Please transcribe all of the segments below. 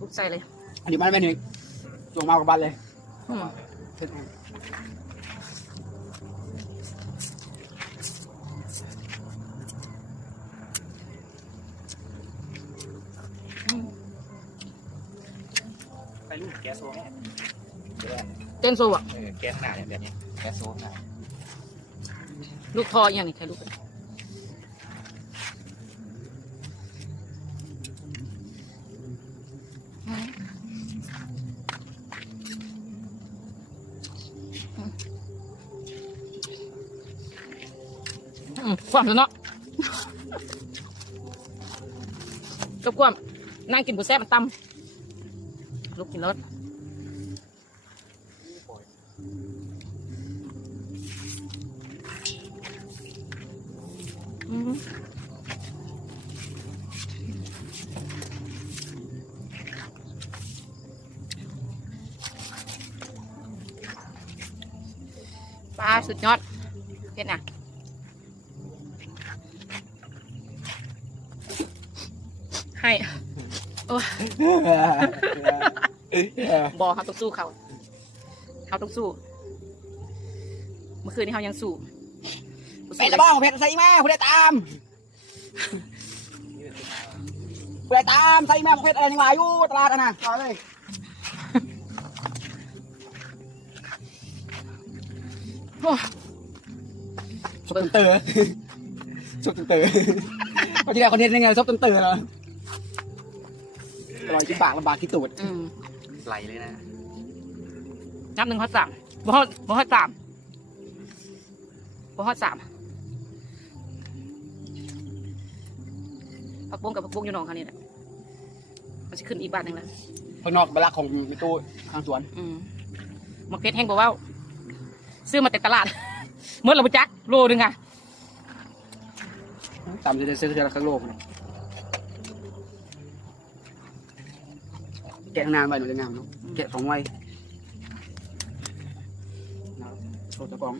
ลุกใส่เลยอันนี้มันไม่หนึ่งลงมากับบ้านเลยไปลูกแก๊สโซ่เต้นโซ่อะแก๊สหนาเนี่ยแบบนี้แก๊สโซ่หนาลูกทออย่างนี้ใครลูกความเนาะกับความนั่งกินบุแซ่บมันตำลูกกินรสปลาสุดยอดเห็นนะให้โอ้บอเขาต้องสู้เขาต้องสู้เมื่อคืนนี้เขายังสู้เป็ดบ้องเป็ดใส่แม่ผู้ใดตามผู้ใดตามใส่แม่เป็ดอะไรนี่มาอยู่ตลาดนะเอาเลยซบตึงเต๋อซบตึงเต๋อเขาจะได้คอนเทนต์ยังไงซบตึงเต๋อเหรออร่อยที่ปากลำบากที่ตูดไหลเลยนะนับ1 ข้อ 3บ่ข้อ 3ผักบุ้งกับผักบุ้งอยู่หนองเขานี่แหละมันจะขึ้นอีกบาทหนึ่งแล้วข้างนอกบลักของมิตู้ทางสวนมะเขือแห้งบอกว่าซื้อมาแต่ตลาดเมื่อเราไปจักโลนึงอ่ะต่ำจะได้ซื้อเท่าไรข้างโลกแกะข้างนานไปหนูจะงามเนาะแกะของไว้โชว์ตะกอง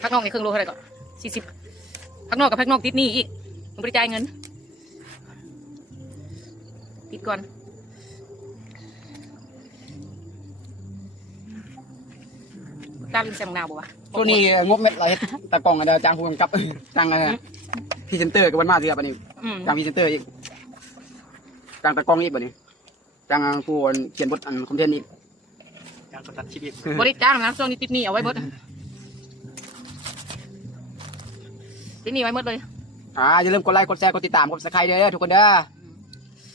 พักนอกในครึ่งโลเท่าไหร่ก่อน40พักนอกกับพักนอกติดหนี้อีกต้องบริจาคเงินติดก่อนตาลืมแซงนาวบ่วะตัวนี้งบเม็ดอะไรตะกองอะไรจางพวงกับจางอะไรพรีเซนเตอร์กับวันมาเถื่อปะนี่จางพรีเซนเตอร์อีกจางตะกองอีกปะนี่จางผู้เขียนบทอันคอมเทนต์อีกจางตัดชีวิตบริจาคนะช่วงนี้ติดหนี้เอาไว้หมดติดหนี้ไว้หมดเลยอย่าลืมกดไลค์กดแชร์กดติดตามกดซับสไครต์เด้อทุกคนเด้อ